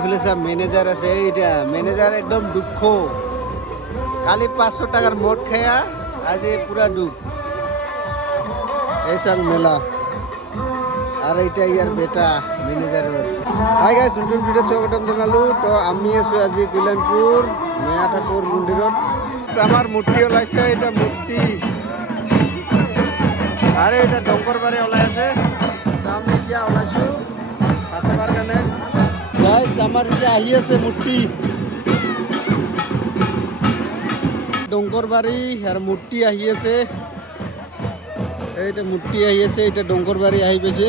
ম্যানেজার আছে এইটা ম্যানেজার একদম দুঃখ কালি 500 টাকার মোট খায়া আজ পুরা ডুব এইসব মেলা আর এইটা ইয়ার বেটা ম্যানেজারের হাই গাইস নতুন ভিডিও স্বাগতম জানালো তো আমি আছো আজি কল্যাণপুর নয়া ঠাকুর মন্দিরত আমার মূর্তি ওলাইছে এটা মূর্তি আরে এটা ডঙ্গরবারে ওলাই আছে তো আমি এতিয়া ওলাইছো আসাবার কারণে গাইস আমার এতিয়া আহি আছে মূর্তি ডঙ্গরবাড়ি আর মূর্তি আহি আছে এইটা মূর্তি আহি আছে এটা ডঙ্গরবাড়ি আহি পেছে